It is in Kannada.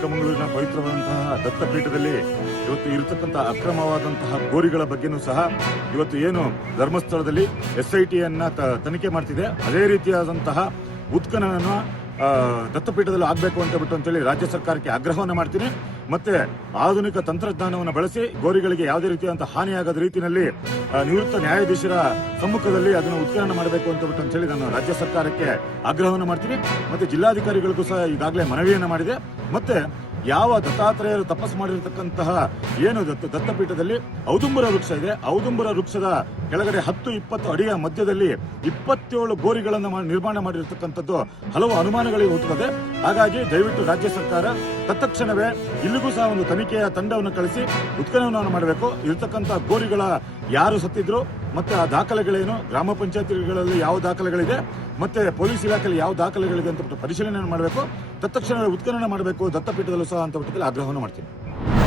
ಚಿಕ್ಕಮಗಳೂರಿನ ಪವಿತ್ರವಾದಂತಹ ದತ್ತಪೀಠದಲ್ಲಿ ಇವತ್ತು ಇರತಕ್ಕಂತಹ ಅಕ್ರಮವಾದಂತಹ ಗೋರಿಗಳ ಬಗ್ಗೆನೂ ಸಹ ಇವತ್ತು ಏನು ಧರ್ಮಸ್ಥಳದಲ್ಲಿ SITಯನ್ನ ತನಿಖೆ ಮಾಡ್ತಿದೆ, ಅದೇ ರೀತಿಯಾದಂತಹ ಉತ್ಖನನ ದತ್ತಪೀಠದಲ್ಲಿ ಆಗಬೇಕು ಅಂತೇಳಿ ರಾಜ್ಯ ಸರ್ಕಾರಕ್ಕೆ ಆಗ್ರಹವನ್ನು ಮಾಡ್ತೀನಿ. ಮತ್ತೆ ಆಧುನಿಕ ತಂತ್ರಜ್ಞಾನವನ್ನು ಬಳಸಿ ಗೋರಿಗಳಿಗೆ ಯಾವುದೇ ರೀತಿಯಾದಂತಹ ಹಾನಿಯಾಗದ ರೀತಿಯಲ್ಲಿ ನಿವೃತ್ತ ನ್ಯಾಯಾಧೀಶರ ಸಮ್ಮುಖದಲ್ಲಿ ಅದನ್ನು ಉತ್ಖನನ ಮಾಡಬೇಕು ಅಂತೇಳಿ ನಾನು ರಾಜ್ಯ ಸರ್ಕಾರಕ್ಕೆ ಆಗ್ರಹವನ್ನು ಮಾಡ್ತೀನಿ. ಮತ್ತೆ ಜಿಲ್ಲಾಧಿಕಾರಿಗಳಿಗೂ ಸಹ ಈಗಾಗಲೇ ಮನವಿಯನ್ನು ಮಾಡಿದೆ. ಮತ್ತೆ ಯಾವ ದತ್ತಾತ್ರೇಯರು ತಪಸ್ಸು ಮಾಡಿರತಕ್ಕಂತಹ ಏನು ದತ್ತಪೀಠದಲ್ಲಿ ಔದುಂಬರ ವೃಕ್ಷ ಇದೆ, ಔದುಂಬರ ವೃಕ್ಷದ ಕೆಳಗಡೆ 10-20 ಅಡಿಯ ಮಧ್ಯದಲ್ಲಿ 27 ಗೋರಿಗಳನ್ನು ನಿರ್ಮಾಣ ಮಾಡಿರತಕ್ಕಂಥದ್ದು ಹಲವು ಅನುಮಾನಗಳಿಗೆ ಹುಟ್ಟುತ್ತದೆ. ಹಾಗಾಗಿ ದಯವಿಟ್ಟು ರಾಜ್ಯ ಸರ್ಕಾರ ತತ್ಕ್ಷಣವೇ ಇಲ್ಲಿಗೂ ಸಹ ಒಂದು ತನಿಖೆಯ ತಂಡವನ್ನು ಕಳಿಸಿ ಉತ್ಖನನವನ್ನು ಮಾಡಬೇಕು. ಇರತಕ್ಕಂತಹ ಗೋರಿಗಳ ಯಾರು ಸತ್ತಿದ್ರು, ಮತ್ತೆ ಆ ದಾಖಲೆಗಳೇನು, ಗ್ರಾಮ ಪಂಚಾಯತಿಗಳಲ್ಲಿ ಯಾವ ದಾಖಲೆಗಳಿದೆ, ಮತ್ತೆ ಪೊಲೀಸ್ ಇಲಾಖೆಯಲ್ಲಿ ಯಾವ ದಾಖಲೆಗಳಿದೆ ಅಂತ ಪರಿಶೀಲನೆ ಮಾಡಬೇಕು. ತತ್ಕ್ಷಣವೇ ಉತ್ಖನನ ಮಾಡಬೇಕು ದತ್ತಪೀಠದಲ್ಲೂ ಸಹ ಅಂತ ಆಗ್ರಹವನ್ನು ಮಾಡ್ತೀನಿ.